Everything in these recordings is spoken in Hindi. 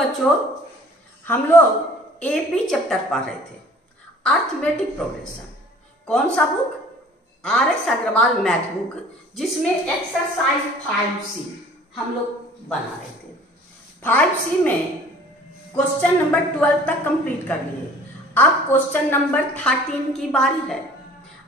बच्चों, हम लोग एपी चैप्टर पढ़ रहे थे, अर्थमेटिक प्रोग्रेशन। कौन सा book? RS Agarwal math book, जिसमें एक्सरसाइज 5C हम लोग बना रहे थे। 5C में क्वेश्चन नंबर 12 तक कंप्लीट कर लिए। अब क्वेश्चन नंबर 13 की बारी है।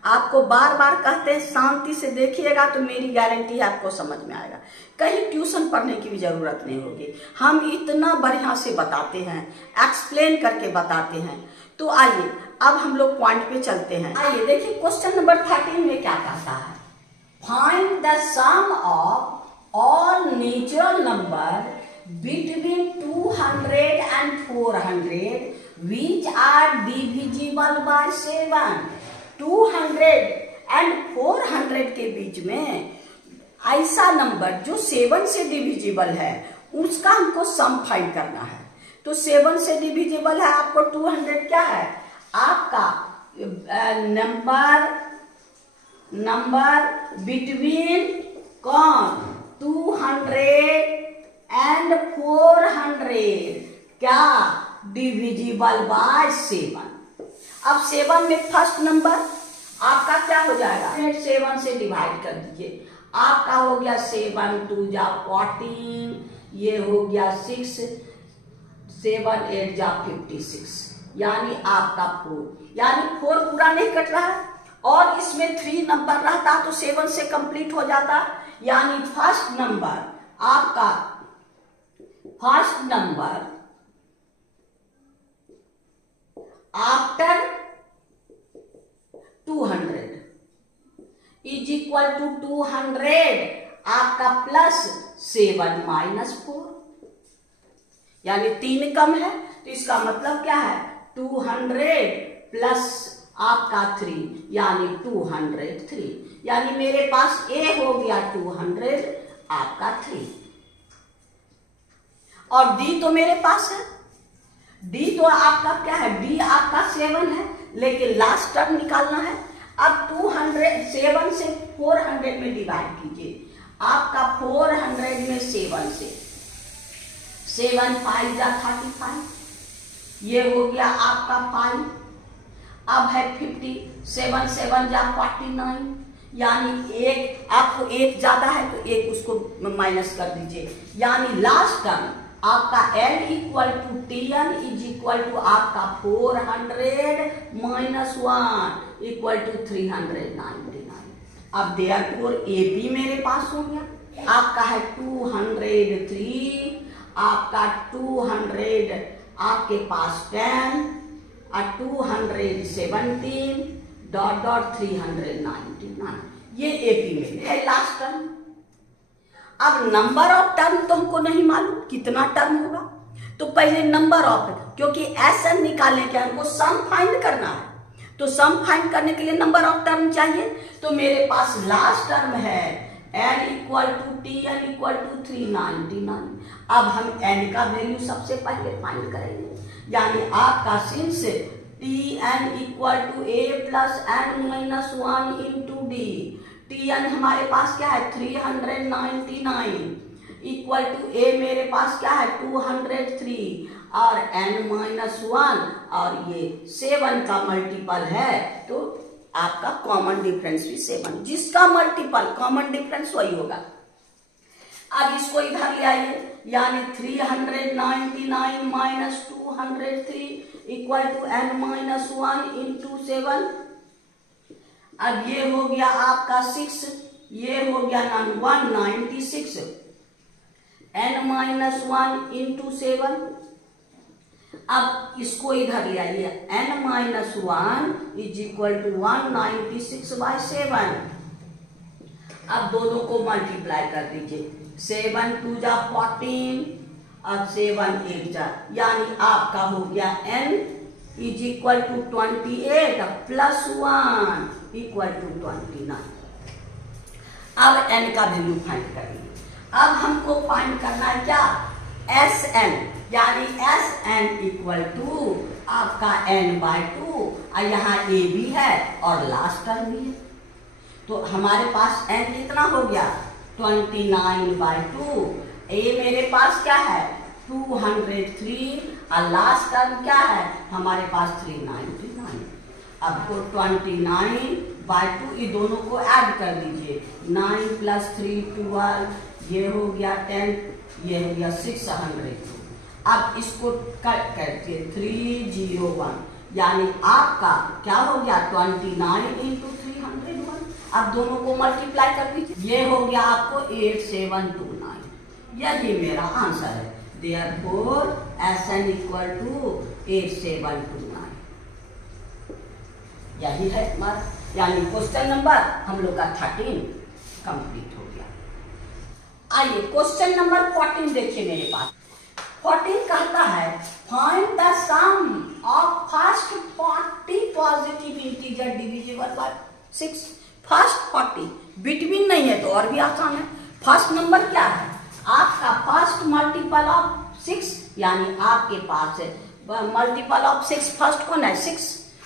आपको बार बार कहते हैं शांति से देखिएगा तो मेरी गारंटी है आपको समझ में आएगा। कहीं ट्यूशन पढ़ने की भी जरूरत नहीं होगी, हम इतना बढ़िया से बताते हैं, एक्सप्लेन करके बताते हैं। तो आइए अब हम लोग पॉइंट पे चलते हैं। आइए देखिए क्वेश्चन नंबर 13 में क्या कहता है। Find the sum of all natural number between 200 and 400 which are divisible by 7। 200 and 400 के बीच में ऐसा नंबर जो 7 से डिविजिबल है उसका हमको सम फाइंड करना है। तो 7 से डिविजिबल है, आपको 200 क्या है? आपका नंबर बिटवीन कौन 200 and 400 क्या डिविजिबल बाय 7। अब 7 में फर्स्ट नंबर आपका क्या हो जाएगा? 7 से डिवाइड कर दीजिए, आपका हो गया 7 2 जा 14, ये हो गया 6, 7 8 जा 56, यानी आपका 4, यानी 4 पूरा नहीं कट रहा है और इसमें 3 नंबर रहता तो 7 से कंप्लीट हो जाता। यानी फर्स्ट नंबर आपका आफ्टर 200 इज इक्वल टू 200 आपका प्लस 7 माइनस 4, यानी 3 कम है तो इसका मतलब क्या है? 200 प्लस आपका 3 यानी 203, यानी मेरे पास A हो गया 200 आपका 3 और D तो मेरे पास है। D तो आपका क्या है? D आपका 7 है, लेकिन लास्ट टर्म निकालना है। अब 207 से 400 में डिवाइड कीजिए, आपका 400 में 7 से 7 5 जा 35, ये हो गया आपका 5। अब है 50, 7 7 जा 49, यानी एक आपको एक ज्यादा है तो एक उसको माइनस कर दीजिए, यानी लास्ट टर्म आपका n equal to Tn is equal to आपका 400 माइनस 1 इक्वल टू 399। अब देयरफॉर AP मेरे पास हो गया, आपका है 203, आपका 200 आपके पास 10 और 217 डॉट डॉट 399, ये AP में है लास्ट टर्म। अब नंबर ऑफ टर्म तो हमको नहीं मालूम कितना टर्म होगा, तो पहले नंबर ऑफ, क्योंकि SN निकालने के हमको सम फाइंड करना है, तो सम फाइंड करने के लिए नंबर ऑफ टर्म चाहिए। तो मेरे पास लास्ट टर्म है n equal to Tn equal to 399। अब हम n का वैल्यू सबसे पहले फाइंड करेंगे, यानी आपका since Tn equal to A plus n minus 1 into D, Tn हमारे पास क्या है? 399 इक्वल टू A मेरे पास क्या है? 203 और n माइनस 1 और ये 7 का मल्टीपल है तो आपका कॉमन डिफरेंस भी 7, जिसका मल्टीपल कॉमन डिफरेंस वही होगा। अब इसको इधर ले आइए, यानी 399 minus 203 equal to n minus 1 into 7। अब ये हो गया आपका 6, ये हो गया 196 n माइनस 1 इंटू 7। अब इसको इधर ले आइए, n minus 1 is equal to 196 by 7। अब दोनों को मल्टीप्लाई कर दीजिए, 7 2 जा 14, अब 7 8 जा, यानी आपका हो गया n is equal to 28 plus 1 equal to 29। अब n का वैल्यू फाइंड करेंगे। अब हमको फाइंड करना है क्या? Sn, यानी Sn इक्वल टू आपका n बाय 2 और यहाँ A भी है और लास्ट टर्म भी है, तो हमारे पास n कितना हो गया? 29 बाय 2। A मेरे पास क्या है? 203 और लास्ट टर्म क्या है हमारे पास 399। अब को 29/2 ये दोनों को ऐड कर दीजिए। 9 + 3 12, ये हो गया 10, ये हो गया 602। अब इसको कट करके 301, यानी आपका क्या हो गया 29 × 301। अब दोनों को मल्टीप्लाई कर दीजिए, ये हो गया आपको 8729। यही मेरा आंसर है। Therefore SN = 8729। यही है हमारा, यानी क्वेश्चन नंबर हम लोग का 13 कंप्लीट हो गया। आइए क्वेश्चन नंबर 14 देखिए मेरे पास। 14 कहता है find the sum of first 40 positive integer divisible by 6। First 40 between नहीं है तो और भी आसान है। फर्स्ट नंबर क्या है आपका फर्स्ट मल्टीपल ऑफ 6, यानी आपके पास है मल्टीपल ऑफ 6। फर्स्ट कौन है 6,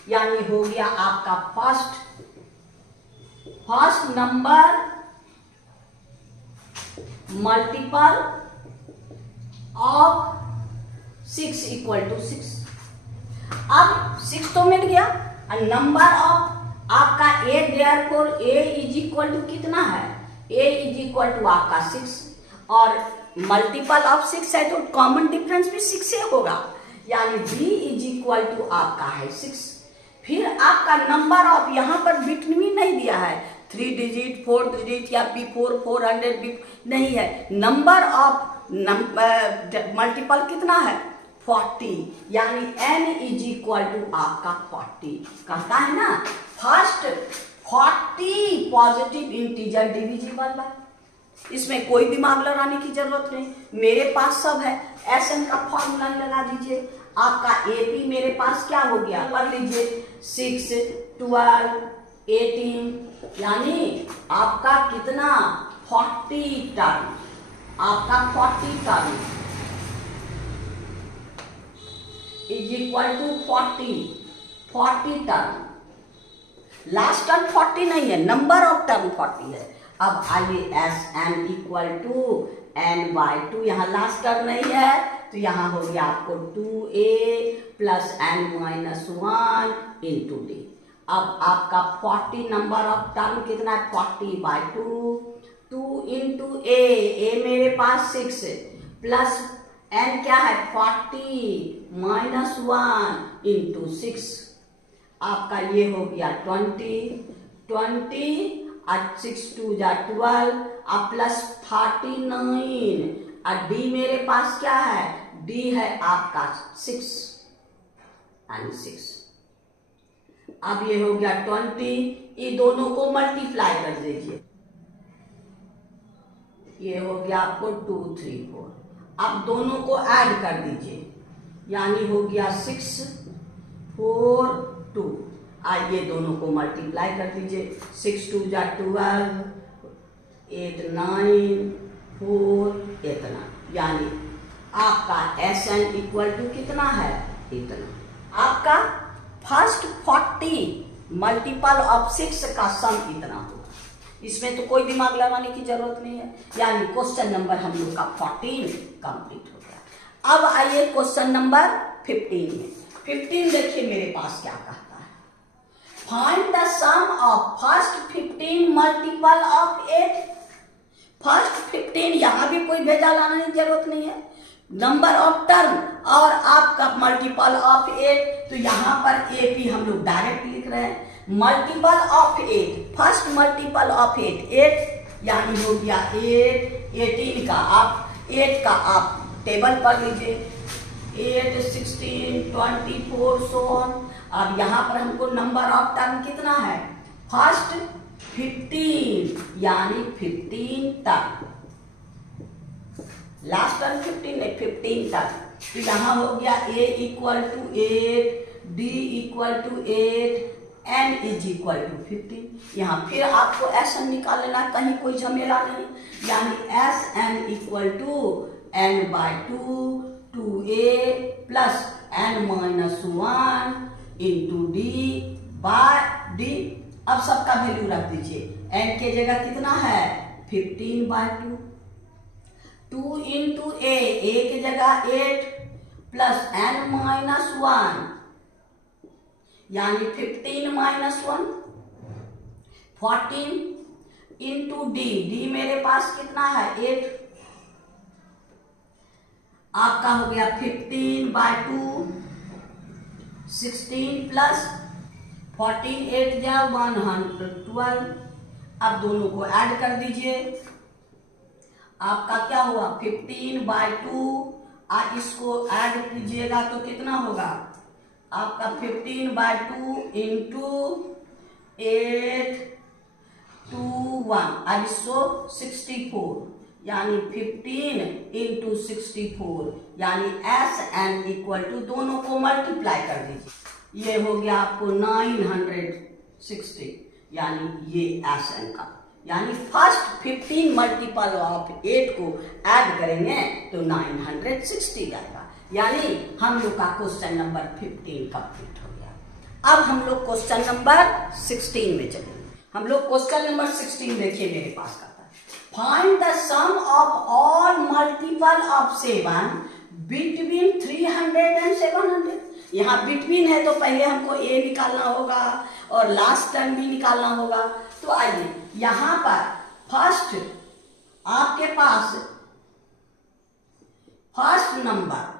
यानी हो गया आपका फर्स्ट नंबर मल्टीपल ऑफ 6 = 6। अब 6 तो मिल गया और नंबर ऑफ आपका a, therefore a = कितना है a = आपका 6 और मल्टीपल ऑफ 6 है तो कॉमन डिफरेंस भी 6 से होगा, यानी b = आपका है 6। फिर आपका नंबर ऑफ यहाँ पर बिट भी नहीं दिया है 3 डिजिट 4 डिजिट या P4 400 बिट नहीं है। नंबर ऑफ मल्टीपल कितना है 40, यानी n = आपका 40। कहता है ना first 40 positive integer divisible bye. इसमें कोई दिमाग लगाने की जरूरत नहीं, मेरे पास सब है। SN का फॉर्मूला लगा दीजिए। आपका AP मेरे पास क्या हो गया पढ़ लीजिए 6 12 18, यानी आपका कितना 40 टर्म, आपका 40 टर्म = 40 टर्म। लास्ट टर्म 40 नहीं है, नंबर ऑफ टर्म 40 है। अब आइए SN = n/2, यहाँ लास्ट टर्म नहीं है तो यहाँ हो गया आपको 2a + n - 1 × d। अब आपका 40 नंबर ऑफ टर्म कितना है 40/2, 2 × a मेरे पास 6 प्लस n क्या है 40 - 1 × 6। आपका ये हो गया 20 और 6 2 = 12 और प्लस 49 और d मेरे पास क्या है d है आपका 6 और 6। अब ये हो गया 20, ये दोनों को मल्टीप्लाई कर दीजिए, ये हो गया आपको 2 3 4। अब दोनों को ऐड कर दीजिए, यानी हो गया 6 4 2। ये दोनों को मल्टीप्लाई कर दीजिए, 6 2 = 12, 8 9 4 इतना, यानी आपका SN = कितना है इतना। आपका फर्स्ट 40 मल्टीपल ऑफ 6 का सम इतना होगा। इसमें तो कोई दिमाग लगाने की जरूरत नहीं है, यानी क्वेश्चन नंबर हम लोग का 14 कंप्लीट हो गया। अब आइए क्वेश्चन नंबर 15 में। 15 देखिए मेरे पास क्या कहता है find the sum of first 15 multiple of 8। First 15 यहाँ भी कोई भेजा लाने की जरूरत नहीं है, नंबर ऑफ टर्म और आपका मल्टीपल ऑफ 8, तो यहाँ पर AP हम लोग डायरेक्ट लिख रहे हैं। Multiple of 8, first multiple of 8 यानी हो गया 8 18 का आप 8 का आप टेबल पर लीजिए 8 16 24 so on। अब यहाँ पर हमको नंबर ऑफ टर्म कितना है फर्स्ट 15 यानी 15 तक, लास्ट टर्म 15 है 15 तक। तो यहाँ हो गया A = 8, D = 8, N = 15। यहाँ फिर आपको SN निकाल लेना, कहीं कोई झमेला नहीं, यानी SN = n/2 2a + n - 1 × d/d। अब सबका वैल्यू रख दीजिए, n के जगह कितना है 15/2, 2 इंटू ए की जगह 8 प्लस n-1 यानी 15 माइनस 1 14 इंटू डी मेरे पास कितना है 8, आपका हो गया 15/2 16 प्लस 14 8 जा 112। अब दोनों को ऐड कर दीजिए, आपका क्या हुआ 15/2, आप इसको ऐड कीजिएगा तो कितना होगा आपका 15/2 इंटू 8 2 1 अब इसको 64 यानी 15 इंटू 64 यानी SN इक्वल टू दोनों को मल्टीप्लाई कर दीजिए, ये हो गया आपको 960 यानी ये SN का, यानी फर्स्ट 15 मल्टीपल ऑफ 8 को ऐड करेंगे तो 960 जाएगा। यानी हम लोग का क्वेश्चन नंबर 15 कंप्लीट हो गया। अब हम लोग क्वेश्चन नंबर 16 में चलेंगे। हम लोग क्वेश्चन नंबर 16 देखिए मेरे पास का था, find the sum of all multiple of 7 between 300 and 700। यहाँ बिटवीन है तो पहले हमको ए निकालना होगा और लास्ट टर्म भी निकालना होगा। तो आइए यहां पर फर्स्ट आपके पास first number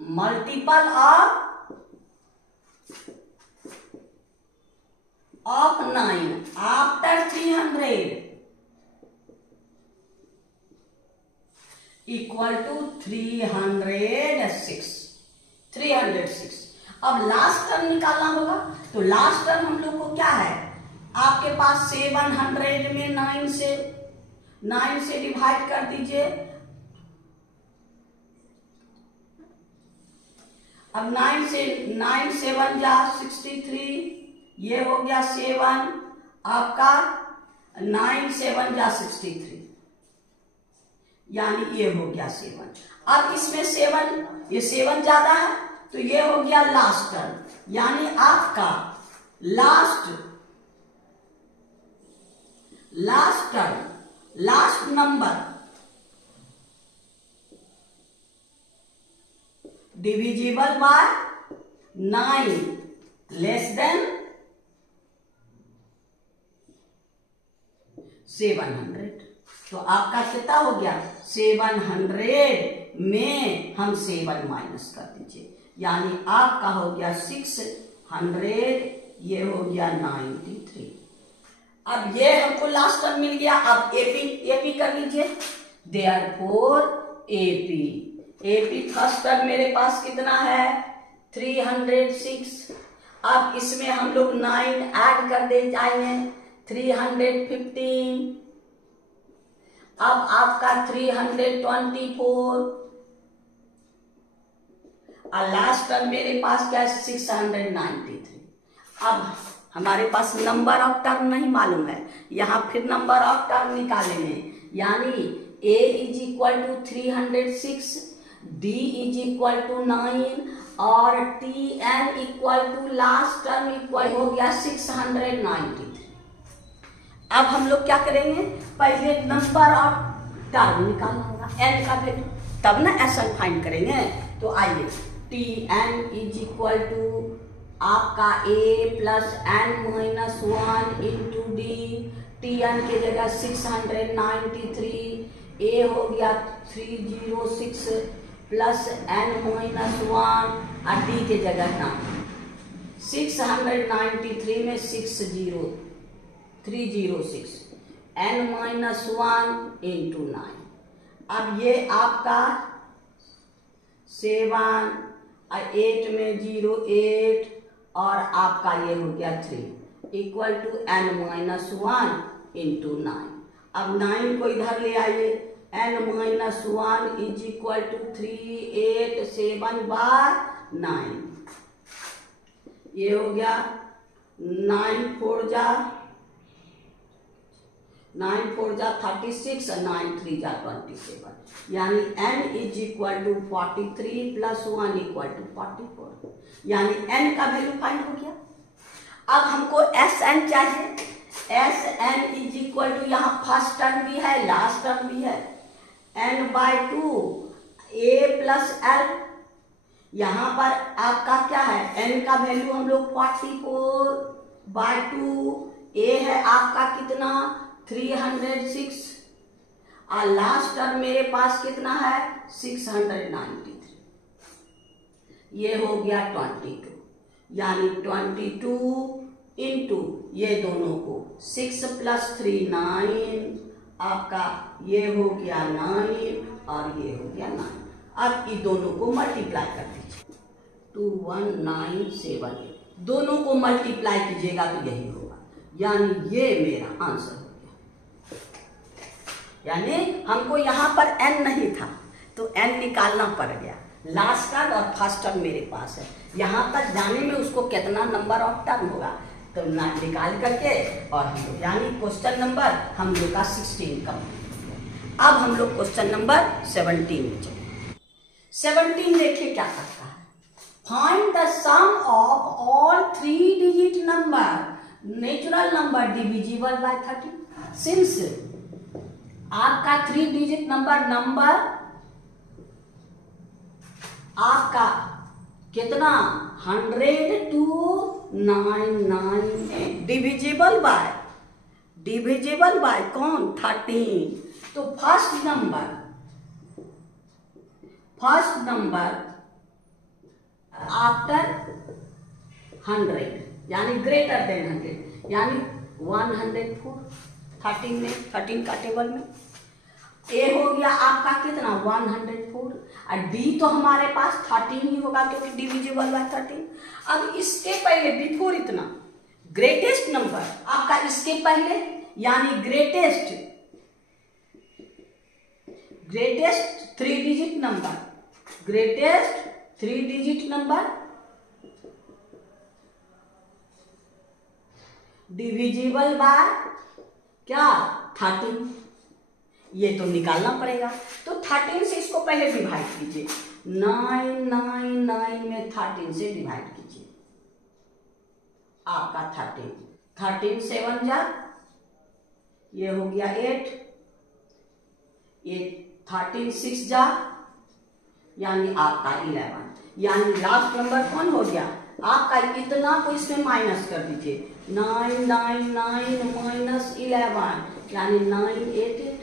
multiple of 9 after 300 equal to 306। अब लास्ट टर्म निकालना होगा तो लास्ट टर्म हम लोग को क्या है, आपके पास 700 में 9 से डिवाइड कर दीजिए। अब 9 7 जा 63, ये हो गया 7 आपका 9 7 जा 63 यानी ये हो गया 7। अब इसमें 7 ये 7 ज्यादा है तो ये हो गया लास्ट टर्म, यानी आपका last term last number divisible bye 9 less than 700। तो आपका कितना हो गया 700 में हम 7 माइनस कर दीजिए, यानी आपका हो गया 600, ये हो गया 93। अब ये हमको लास्ट टर्म मिल गया। अब एपी कर लीजिए, देयरफॉर एपी फर्स्ट टर्म मेरे पास कितना है 306। अब इसमें हम लोग 9 ऐड कर दे जाएंगे 315। अब आपका 324 और लास्ट टर्म मेरे पास क्या है 693। अब हमारे पास नंबर ऑफ टर्म नहीं मालूम है, यहाँ फिर नंबर ऑफ टर्म निकालेंगे, यानी a is equal to 306, d is equal to 9 और tn equal to last term equal हो गया 693। अब हम लोग क्या करेंगे, पहले नंबर ऑफ टर्म निकालना होगा n का वैल्यू, तब ना SN फाइंड करेंगे। तो आइए tn इज इक्वल टू आपका a plus n-1 into D, tn के जगह 693, a हो गया 306 प्लस n-1 और d के जगह 9। 693 में 306 n-1 इंटू 9। अब ये आपका 7 और 8 में 08 और आपका ये हो गया 3 इक्वल टू n-1 इंटू 9। अब 9 को इधर ले आइए, n-1 इज इक्वल टू 387/9, ये हो गया 9 4 जा 36 और 9 3 जा 27, यानी n is equal to 43 plus 1 equal to 44, यानी n का वैल्यू फाइंड हो गया। अब हमको SN चाहिए, S N is equal to, यहाँ फर्स्ट टर्म भी है लास्ट टर्म भी है, N by 2 A plus L. यहाँ पर आपका क्या है, एन का वैल्यू हम लोग 44/2, ए है आपका कितना 306 और लास्ट टर्म मेरे पास कितना है 693। ये हो गया 22, यानी 22 इंटू ये दोनों को 6 + 3 9, आपका ये हो गया 9 और ये हो गया 9। अब ये दोनों को मल्टीप्लाई कर दीजिए, 21978, दोनों को मल्टीप्लाई कीजिएगा तो यही होगा, यानी ये मेरा आंसर हो गया। यानी हमको यहाँ पर n नहीं था तो n निकालना पड़ गया, लास्ट टर्म और फर्स्ट टर्म मेरे पास है, यहाँ तक जाने में उसको कितना नंबर ऑफ टर्म होगा तो निकाल करके, और हम लोग यानी क्वेश्चन नंबर हम लोग का 16 कंप्लीट। अब हम लोग क्वेश्चन नंबर 17 में चले। 17 देखिए क्या करता है, find the sum of all 3 digit number natural number divisible by 30। Since आपका 3 डिजिट नंबर आपका कितना 100 to 998 डिविजिबल बाय कौन 13। तो फर्स्ट नंबर आफ्टर 100 यानी ग्रेटर देन 100, यानी 104 13 में 13 का टेबल में ए हो गया आपका कितना 104 और डी तो हमारे पास 13 ही होगा क्योंकि डिविजिबल बाय 13। अब इसके पहले बिफोर इतना ग्रेटेस्ट नंबर आपका इसके पहले यानी greatest 3 digit number divisible bye क्या 13, ये तो निकालना पड़ेगा। तो 13 से इसको पहले डिवाइड कीजिए, 999 में 13 से डिवाइड कीजिए, आपका 13 7 जा, ये हो गया 8, ये 13 6 जा, यानी आपका 11, यानी लास्ट नंबर कौन हो गया आपका, इतना को इसमें माइनस कर दीजिए, 999 माइनस 11 यानी 988,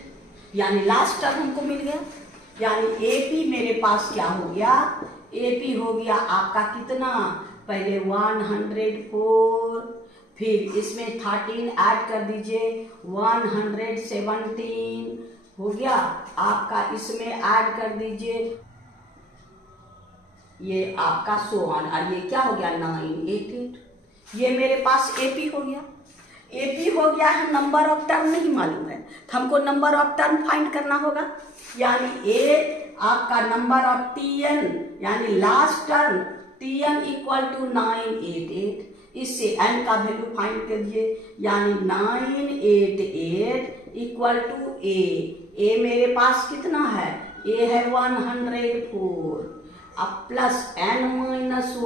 यानी लास्ट टर्म हमको मिल गया, यानी एपी मेरे पास क्या हो गया, एपी हो गया आपका कितना पहले 104, फिर इसमें 13 ऐड कर दीजिए 117 हो गया आपका, इसमें ऐड कर दीजिए ये आपका 100 और ये क्या हो गया 988, ये मेरे पास एपी हो गया। एपी हो गया है, नंबर ऑफ टर्म नहीं मालूम है तो हमको नंबर ऑफ टर्म फाइंड करना होगा, यानी ए आपका नंबर ऑफ टीएन यानी last term TN equal to 988, इससे एन का वैल्यू फाइंड करिए, यानी 988 इक्वल टू ए मेरे पास कितना है, ए है 104 अब प्लस n माइनस 1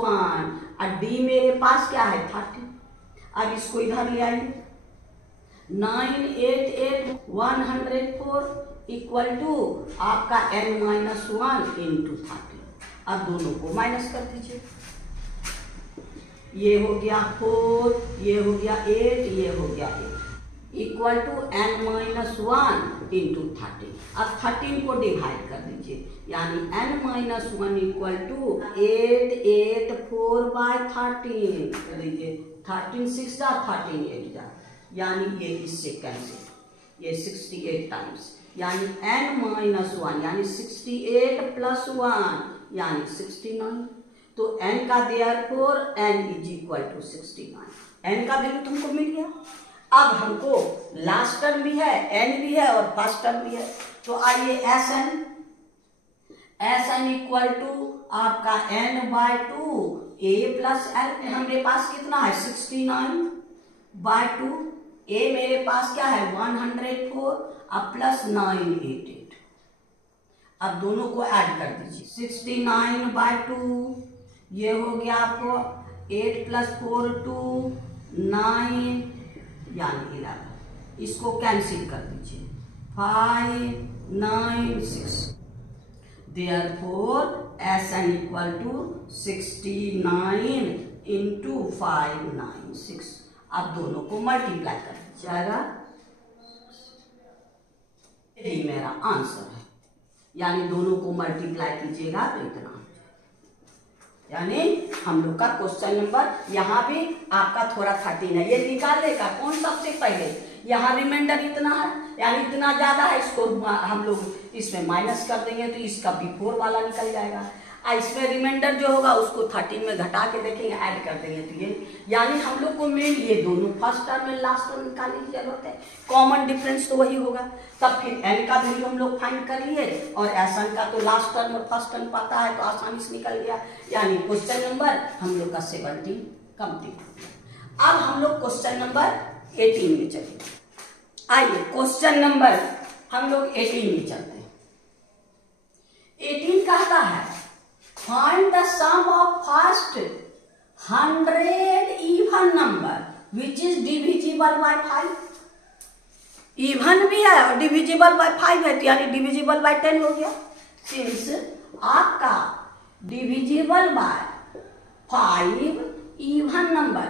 और डी मेरे पास क्या है 30। अब इसको इधर ले आइए, 988 104 इक्वल टू आपका n माइनस 1 इंटू 30। अब दोनों को माइनस कर दीजिए, ये हो गया 4, ये हो गया 8, ये हो गया 8 equal to n minus 1 into 30। अब 13 को डिवाइड कर दीजिए, यानी n minus 1 equal to 884 by 13 कर दीजिए, 13 6 जा 13 8 जा, यानी ये इससे कैंसिल, ये 68 टाइम्स, यानी n माइनस 1 यानी 68 प्लस 1 यानी 69। तो n का therefore n is equal to 69, n का वैल्यू तुमको मिल गया। अब हमको लास्ट टर्म भी है, n भी है और फर्स्ट टर्म भी है, तो आइए Sn इक्वल टू आपका n by 2 a plus l, हमारे पास कितना है 69 बाय 2, a मेरे पास क्या है 104 अब प्लस 988। अब दोनों को ऐड कर दीजिए, 69 बाय 2 ये हो गया आपको 8 प्लस 4 2 9, यानी 11। इसको कैंसिल कर दीजिए, 5 9 6। Therefore SN equal to 69 into 5 9 6। अब दोनों को मल्टीप्लाई कर जाएगा, यही मेरा आंसर है। यानी दोनों को मल्टीप्लाई कीजिएगा तो इतना, यानी हम लोग का क्वेश्चन नंबर यहाँ भी आपका थोड़ा 13 है। ये निकालेगा कौन सबसे पहले, यहाँ रिमाइंडर इतना है, यानी इतना ज्यादा है, इसको हम लोग इसमें माइनस कर देंगे तो इसका बिफोर वाला निकल जाएगा। इसमें रिमाइंडर जो होगा उसको 13 में घटा के देखेंगे, ऐड कर देंगे तो ये, यानी हम लोग को मेन ये दोनों फर्स्ट टर्म में लास्ट टर्म निकालने की जरूरत है। कॉमन डिफरेंस तो वही होगा। तब फिर एन का वैल्यू हम लोग फाइंड कर लिए और एस एन का तो लास्ट टर्म और फर्स्ट टर्म पता है तो आसानी से निकल गया। यानी क्वेश्चन नंबर हम लोग का 17 कंप्लीट हो गया। अब हम लोग क्वेश्चन नंबर 18 में चलेंगे। आइए क्वेश्चन नंबर हम लोग 18 में चलते हैं। 18 कहता है find the sum of first 100 even number which is divisible by 5। Even भी है और डिविजिबल बाय 5 है, तो यानी डिविजिबल बाय 10 हो गया। सिंस आपका डिविजिबल बाय 5 इवन नंबर,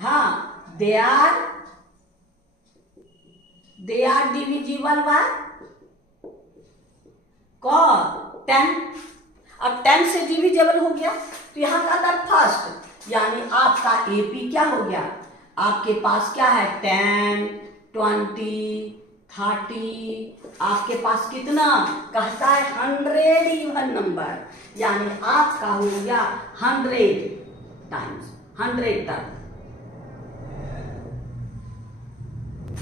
हाँ दे आर डिविजिबल बाय 10। अब 10 से डिविजिबल हो गया तो यहां का था फर्स्ट, यानी आपका एपी क्या हो गया, आपके पास क्या है 10 20 30, आपके पास कितना कहता है 100 इवन नंबर, यानी आपका हो गया 100 टाइम्स 100 तक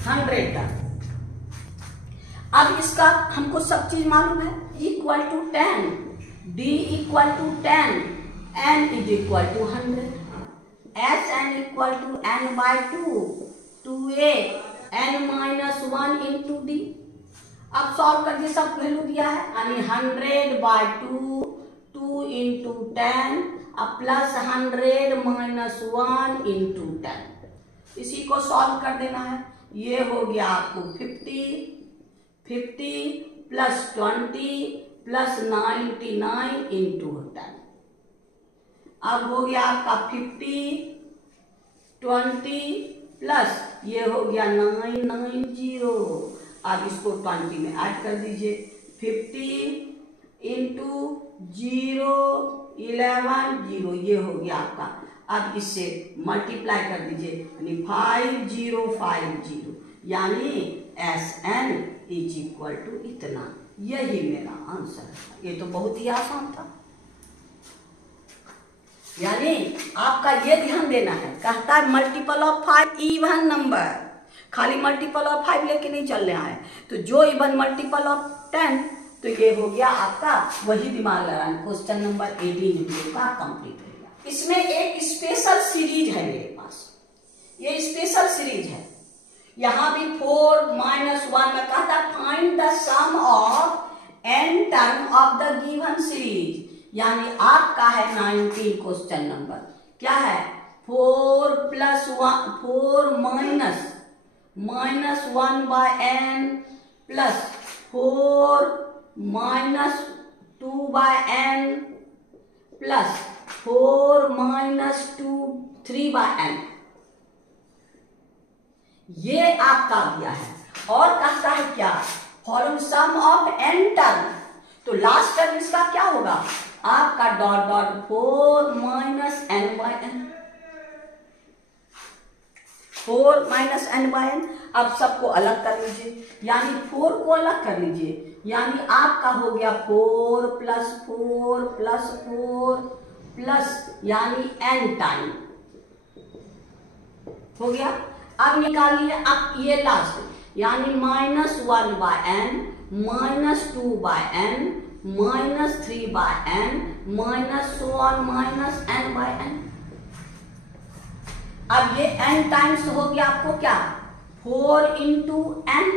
100 तक। अब इसका हमको सब चीज मालूम है, equal to 10, D equal to 10, N is equal to 100, S N equal to N by 2a N minus 1 into D. अब सॉल्व करके सब वैल्यू दिया है, यानी 100 बाय 2 इंटू 10 अब प्लस 100 माइनस 1 इंटू 10। इसी को सॉल्व कर देना है। ये हो गया आपको 50 प्लस 20 प्लस 99 इंटू 10। अब हो गया आपका 50 20 प्लस ये हो गया 990। अब इसको 20 में ऐड कर दीजिए, 50 इंटू 0 11 0, ये हो गया आपका। अब इससे मल्टीप्लाई कर दीजिए, यानी 5050, यानी S N is equal to इतना। यही मेरा आंसर है। ये तो बहुत ही आसान था। यानी आपका ये ध्यान देना है, कहता है मल्टीपल ऑफ 5 इवन नंबर, खाली मल्टीपल ऑफ 5 लेके नहीं चलने आए, तो जो इवन मल्टीपल ऑफ 10, तो ये हो गया आपका, वही दिमाग लगाना। क्वेश्चन नंबर 18 का कंप्लीट हो गया। इसमें एक स्पेशल सीरीज है मेरे पास, ये स्पेशल सीरीज है। यहां भी 4 माइनस 1 में कहता find the sum of N term of the given series, यानी आपका है 19 क्वेश्चन नंबर। क्या है 4 plus 1 4 minus 1 by N plus 4 minus 2 by N plus 4 minus 2 3 by N, ये आपका दिया है। और कहता है क्या form sum of N term, तो लास्ट टर्म इसका क्या होगा आपका dot dot 4 minus N by N, 4 minus N by N. अब सबको अलग कर लीजिए, यानी 4 को अलग कर लीजिए, यानी आपका हो गया 4 प्लस 4 प्लस 4 प्लस यानी एन टाइम हो गया। अब निकालिए अब ये लास्ट, यानी -1 by N minus 2 by N minus 3 by N minus 1 minus N by N. अब ये एन टाइम्स हो गया आपको क्या 4 इंटू एन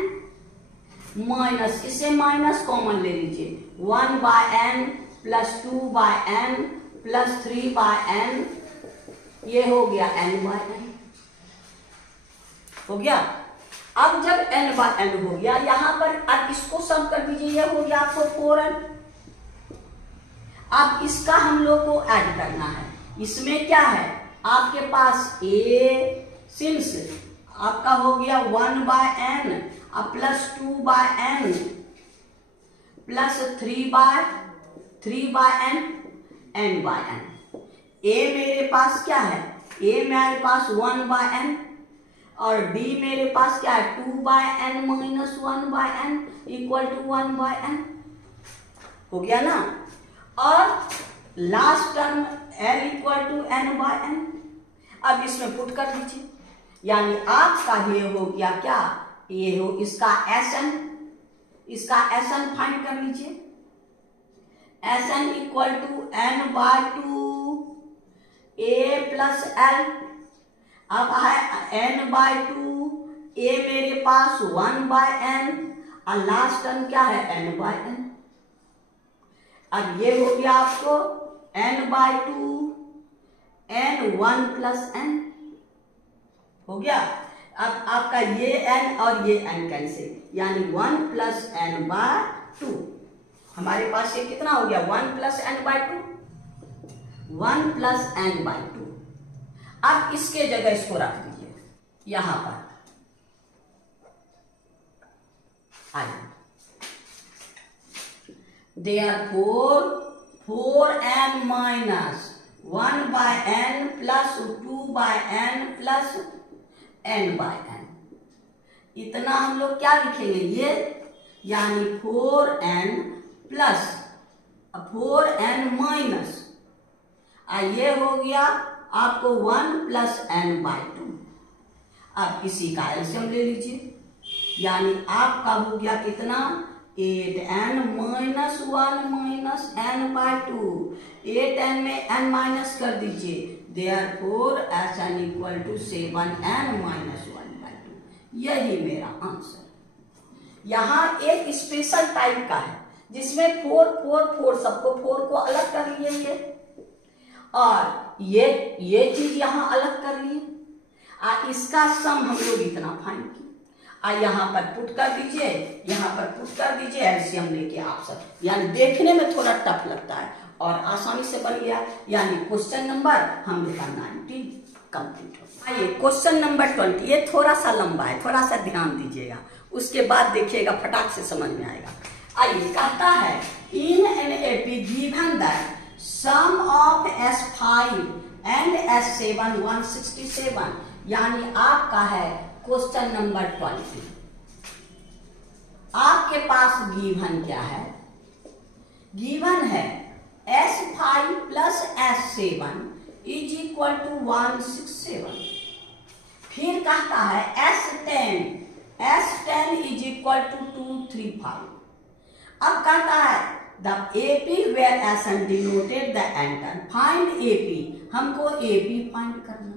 माइनस, इसे माइनस कॉमन ले लीजिए, 1 by N plus 2 by N plus 3 by N ये हो गया n/n, हो गया। अब जब n/n हो गया यहां पर, अब इसको सम कर दीजिए, ये हो गया आपको 4n। अब इसका हम लोग को ऐड करना है। इसमें क्या है आपके पास सिंस आपका हो गया 1/n अब plus 2/n plus 3/n n/n। a मेरे पास क्या है, a मेरे पास 1/n और d मेरे पास क्या है 2/n minus 1/n equal to 1/n, हो गया ना। और last term l equal to n/n। अब इसमें पुट कर दीजिए, यानी आपका ये हो गया क्या, ये हो इसका Sn फाइंड कर लीजिए। Sn equal to n/2 a plus l। अब है n/2 a मेरे पास 1/n और लास्ट टर्म क्या है n/n। अब ये हो गया आपको n/2 n1 प्लस n, हो गया। अब आपका ये n और ये n कैंसिल, यानी 1 प्लस n/2। हमारे पास ये कितना हो गया 1 प्लस n/2, 1 प्लस n/2। अब इसके जगह इसको रख दीजिए यहां पर, आइए। Therefore 4n minus 1/n plus 2/n plus n/n, इतना हम लोग क्या लिखेंगे ये, यानी 4n प्लस 4n माइनस ये हो गया आपको 1 प्लस n/2। अब इसी का एलसीएम ले लीजिए, यानी आपका हो गया कितना 8n minus 1 minus n/2। 8n में n माइनस कर दीजिए, therefore Sn equal to 7n minus 1/2। यही मेरा आंसर। यहाँ एक स्पेशल टाइप का है जिसमें 4 4 4 सबको 4 को अलग कर लिए ये, और ये चीज यहाँ अलग कर लिए। इसका सम हम लोग इतना फाइंड किए। यहाँ पर पुट कर दीजिए, यहाँ पर पुट कर दीजिए एलसीएम लेके आप सब, यानी देखने में थोड़ा टफ लगता है और आसानी से बन गया। यानी क्वेश्चन नंबर हम लोग का 19 कंप्लीट हो। आइए क्वेश्चन नंबर 20, ये थोड़ा सा लंबा है, थोड़ा सा ध्यान दीजिएगा, उसके बाद देखिएगा फटाक से समझ में आएगा। आइए कहता है in N AP given that sum of S5 and S7 167, यानी आपका है क्वेश्चन नंबर 20। आपके पास गिवन क्या है, गिवन है S5 plus S7 is equal to 167। फिर कहता है S10 इज इक्वल टू 235। अब कहता है the AP where Sn denoted the n-term, find AP, हमको AP फाइंड करना।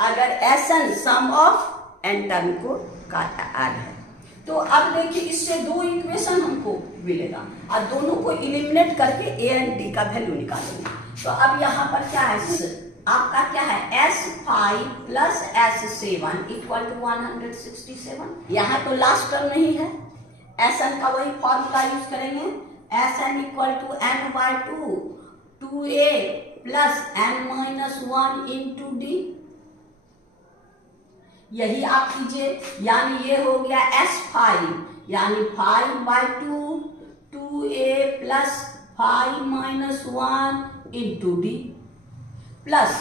अगर Sn सम ऑफ n-term को का ऐड है, तो अब देखिए इससे दो इक्वेशन हमको मिलेगा और दोनों को इलिमिनेट करके A एंड D का वैल्यू निकालेंगे। तो अब यहाँ पर क्या है, आपका क्या है S5 plus S7 equal to 167। यहाँ तो लास्ट टर्म नहीं है, Sn का वही फॉर्मूला यूज करेंगे, Sn equal to n/2 2a plus n minus 1 into D. यही आप कीजिए, यानी ये हो गया S5 यानी 5/2 2a plus 5 minus 1 into D plus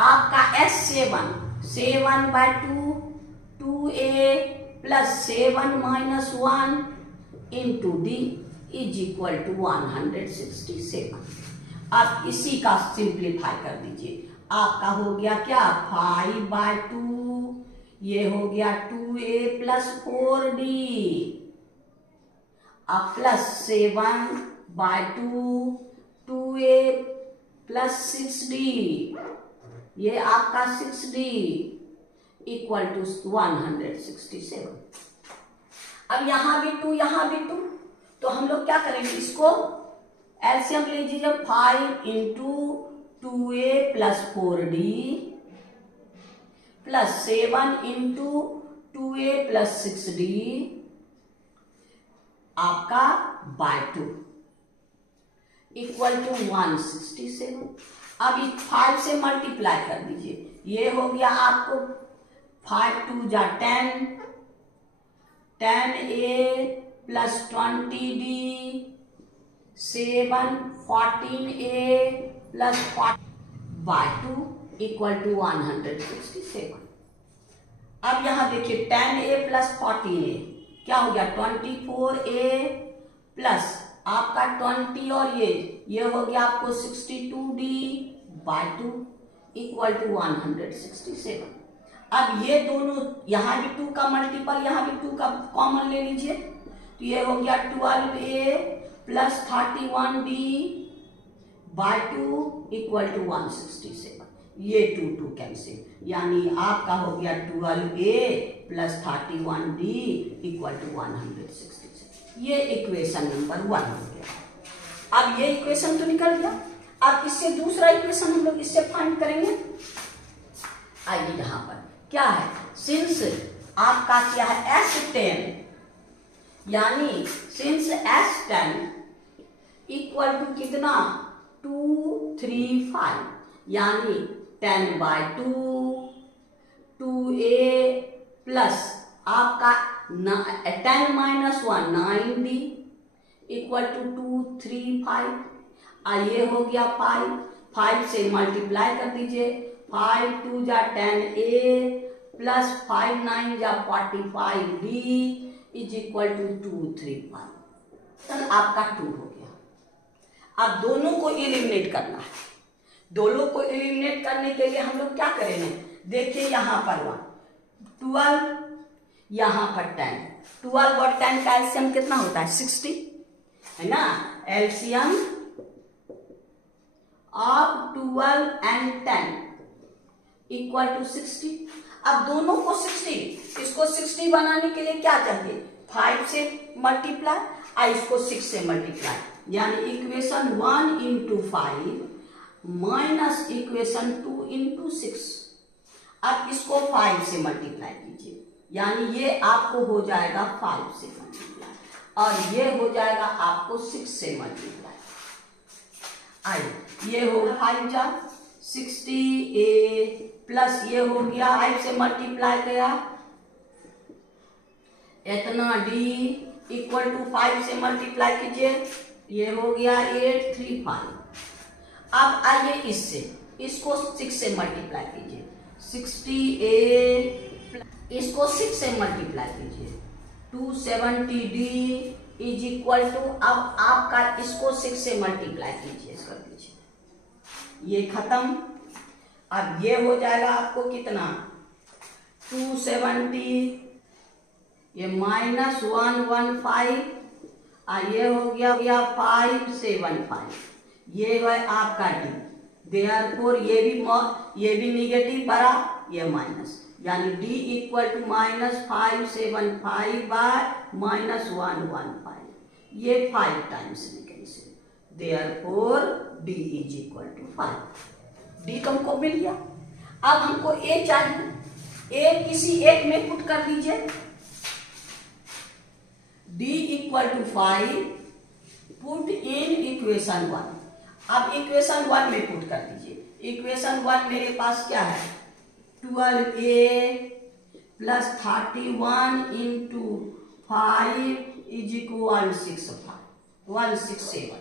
आपका S7 7/2 2a plus 7 minus 1 into D is equal to 167। अब इसी का सिंप्लीफाई कर दीजिए, आपका हो गया क्या 5/2, ये हो गया 2a प्लस 4d अब प्लस 7/2 2a प्लस 6d, ये आपका 6d इक्वल टू 167। अब यहां भी 2 यहां भी 2, तो हम लोग क्या करेंगे, इसको एलसीएम ले लीजिए 5 into 2a plus 4d plus 7 into 2a plus 6d आपका बाय 2 इक्वल टू 167। अब इस 5 से मल्टीप्लाई कर दीजिए, ये हो गया आपको 5 2 जा 10, 10a plus 20d 7 14a plus 40 by 2 equal to 167। अब यहां देखिए 10a प्लस 14a क्या हो गया 24a प्लस आपका 20 और ये हो गया आपको 62d बाय 2 इक्वल टू 167। अब ये दोनों यहां भी 2 का मल्टीपल यहां भी 2 का कॉमन ले लीजिए, तो ये हो गया 12a plus 31d bye 2 equal to 167। ये 2 2 कैंसिल, यानी आपका हो गया 12a plus 31d equal to 167। ये इक्वेशन नंबर 1 हो गया। अब ये इक्वेशन तो निकल गया। अब इससे दूसरा इक्वेशन हम लोग इससे फाइंड करेंगे। आइए यहां पर क्या है, सिंस आपका क्या है S10, यानी सिंस S10 इक्वल टू कितना 235, यानी 10 बाय 2 2a प्लस आपका 10 माइनस 1 9d इक्वल टू 235। ये हो गया 5 से मल्टीप्लाई कर दीजिए, 5 2 जा 10a प्लस 5 9 जा 45d इज इक्वल टू 235। आपका 2 हो गया। अब दोनों को एलिमिनेट करना है। दोनों को एलिमिनेट करने के लिए हम लोग क्या करेंगे, देखिए यहां पर 12 यहां पर 10, 12 और 10 का एलसीएम कितना होता है 60 है ना। LCM of 12 and 10 equal to 60। अब दोनों को 60, इसको 60 बनाने के लिए क्या चाहिए 5 से मल्टीप्लाई और इसको 6 से मल्टीप्लाई, यानी equation 1 into 5 minus equation 2 into 6। अब इसको 5 से मल्टीप्लाई कीजिए, यानी ये आपको हो जाएगा 5 से मल्टीप्लाई और ये हो जाएगा आपको 6 से मल्टीप्लाई। ये हो 5 जा 60a प्लस ये हो गया 5 से मल्टीप्लाई किया इतना d इक्वल टू 5 से मल्टीप्लाई कीजिए, ये हो गया 835। अब आइए इसको 6 से मल्टीप्लाई कीजिए, 60a इसको 6 से मल्टीप्लाई कीजिए 270d इज इक्वल टू, अब आपका इसको 6 से मल्टीप्लाई कीजिए, कर दीजिए, ये खत्म। अब ये हो जाएगा आपको कितना 270, ये माइनस 115 और ये हो गया 575, ये है आपका डी। देयरफॉर ये भी निगेटिव बड़ा, ये माइनस, यानी D equal to minus 575 by minus 115, ये 5 times cancel. Therefore D is equal to 5। D हमको मिल गया। अब हमको ए चाहिए, ए किसी एक में पुट कर दीजिए, D equal to 5 put in equation 1। अब इक्वेशन 1 में पुट कर दीजिए। इक्वेशन 1 मेरे पास क्या है 12a plus 31 into 5 is equal 167।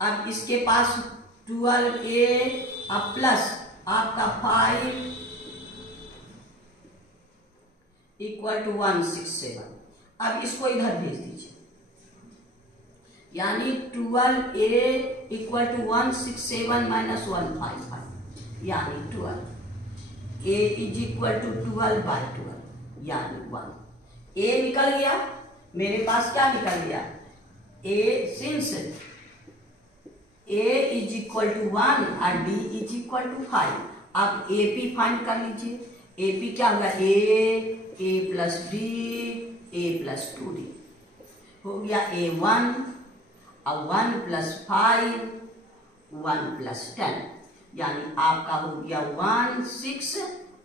अब इसके पास 12a अब प्लस आपका 5 इक्वल टू 167। अब इसको इधर भेज दीजिए, यानी 12a इक्वल टू 167 माइनस 155, यानी 12 a is equal to 12 by 12, यानी 1। a निकल गया मेरे पास, क्या निकल गया a, since a is equal to 1 और d इज इक्वल टू 5। अब AP फाइंड कर लीजिए। AP क्या होगा a plus d a plus 2d हो गया A1 अब 1 + 5 1 + 10, यानी आपका हो गया 1 6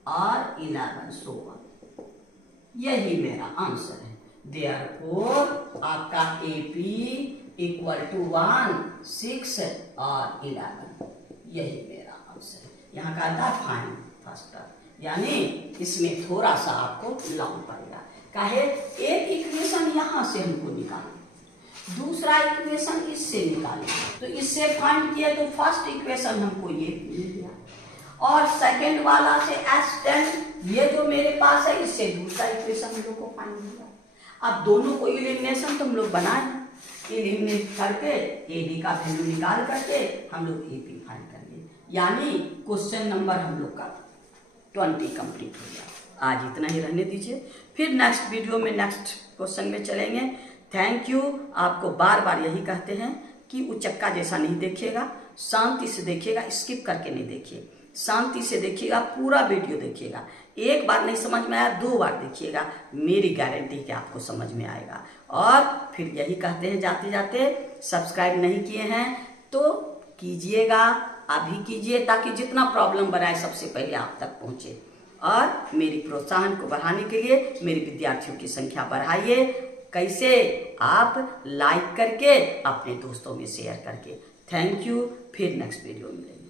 और 11 so on। यही मेरा आंसर है। देयरफॉर आपका AP = 1 6 और 11, यही मेरा आंसर है। यहाँ का था फाइंड फास्टर, यानी इसमें थोड़ा सा आपको लॉन्ग पड़ेगा। काहे एक इक्वेशन यहाँ से हमको निकालना, दूसरा इक्वेशन इससे निकालें, तो इससे फाइंड किया तो फर्स्ट इक्वेशन हमको ये मिल गया, और सेकंड वाला से S10 ये जो मेरे पास है, इससे दूसरा इक्वेशन हम लोग को फाइंड किया। अब दोनों को एलिमिनेशन तो हम लोग बनाए, एलिमिनेट करके AD का वैल्यू निकाल करके हम लोग AP फाइंड करेंगे, यानी क्वेश्चन नंबर हम लोग का 20 कंप्लीट हो गया। आज इतना ही रहने दीजिए, फिर नेक्स्ट वीडियो में नेक्स्ट क्वेश्चन में चलेंगे। Thank you. आपको बार बार यही कहते हैं कि उचक्का जैसा नहीं देखिएगा, शांति से देखिएगा, स्किप करके नहीं देखिए, शांति से देखिएगा, पूरा वीडियो देखिएगा। एक बार नहीं समझ में आया 2 बार देखिएगा, मेरी गारंटी कि आपको समझ में आएगा। और फिर यही कहते हैं जाते जाते, सब्सक्राइब नहीं किए हैं तो कीजिएगा, अभी कीजिए, ताकि जितना प्रॉब्लम बनाए सबसे पहले आप तक पहुंचे। और मेरी प्रोत्साहन को बढ़ाने के लिए मेरे विद्यार्थियों की संख्या बढ़ाइए। कैसे? आप लाइक करके, अपने दोस्तों में शेयर करके। Thank you. फिर नेक्स्ट वीडियो मिलेंगे।